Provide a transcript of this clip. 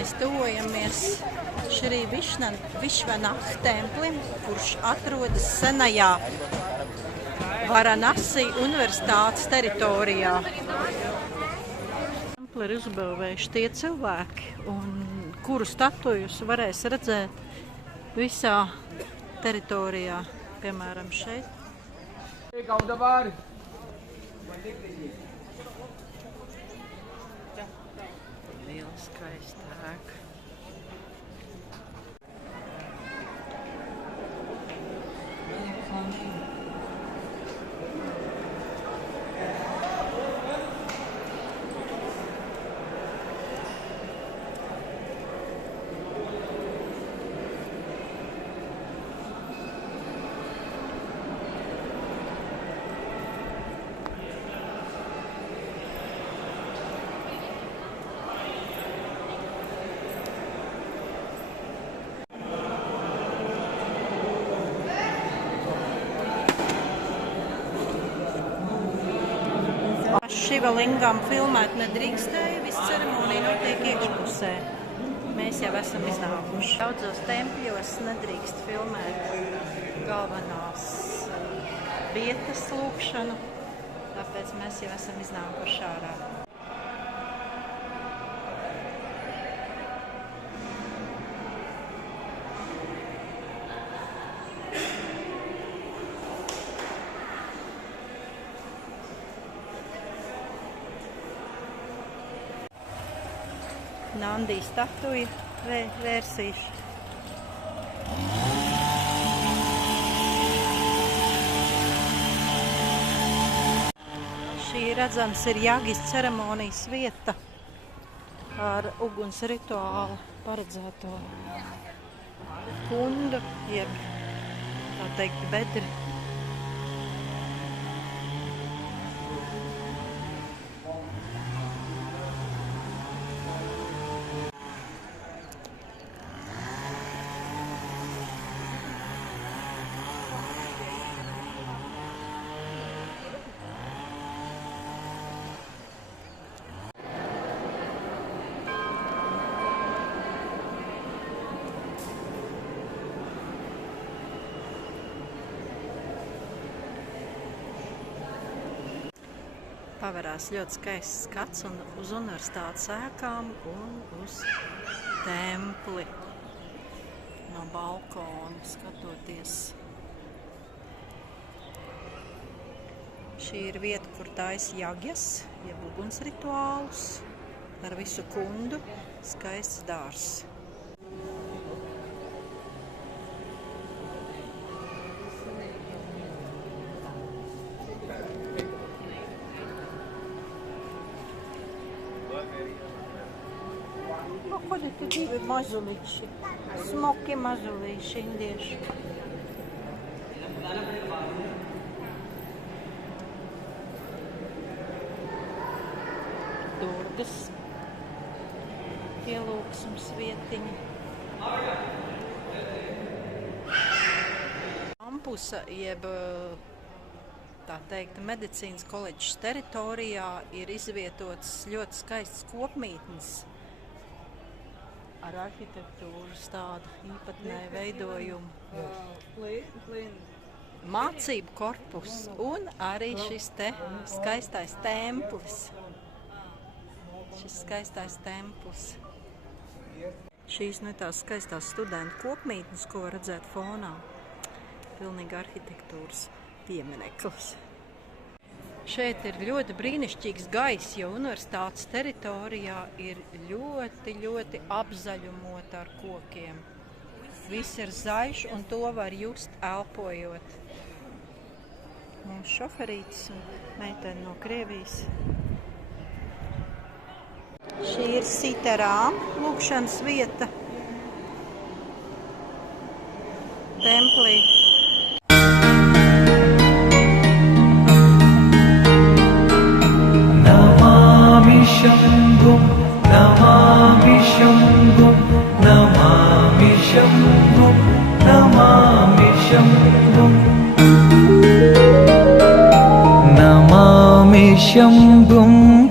Mēs tuvojamies Šrī Višvanah templim, kurš atrodas senajā Varanasi universitātes teritorijā. Templi ir uzbūvējuši tie cilvēki, kuru statujus varēs redzēt visā teritorijā, piemēram šeit. Liela skaista ēka. Šiva lingam filmēt nedrīkstēja, viss ceremonija notiek iekšpusē. Mēs jau esam iznākuši. Daudzos tempļos nedrīkst filmēt galvenās vietas lūkšanu, tāpēc mēs jau esam iznākuši ārā. Nandī statuja vērsīša. Šī redzams ir Jagis ceremonijas vieta ar uguns rituālu paredzēto kundu, jeb tā teikt bedri. Pavarās ļoti skaists skats uz universitātes ēkām un uz templi no balkona skatoties. Šī ir vieta, kur taisa jagjas, jeb uguns rituālus ar visu kundu, skaists dārzs. Kod ir divi mazulīši, smoki mazulīši indieši. Durgas pielūgsums vietiņa. Kampusa, jeb tā teikt medicīnas koledžas teritorijā ir izvietots ļoti skaists kopmītnes ar arhitektūras tādu īpatnēju veidojumu. Mācību korpus un arī šis te skaistais templis. Šīs ne tās skaistās studentu kopmītnes, ko var redzēt fonā. Pilnīgi arhitektūras piemineklis. Šeit ir ļoti brīnišķīgs gaiss, jo universitātes teritorijā ir ļoti apzaļumota ar kokiem. Viss ir zaļš un to var just elpojot. Mums šoferītis un meitene no Krievijas. Šī ir Sītarām lūkšanas vieta templī. Shambhum, Namami Shambhum, Namami Shambhum, Namami Shambhum, Namami Shambhum.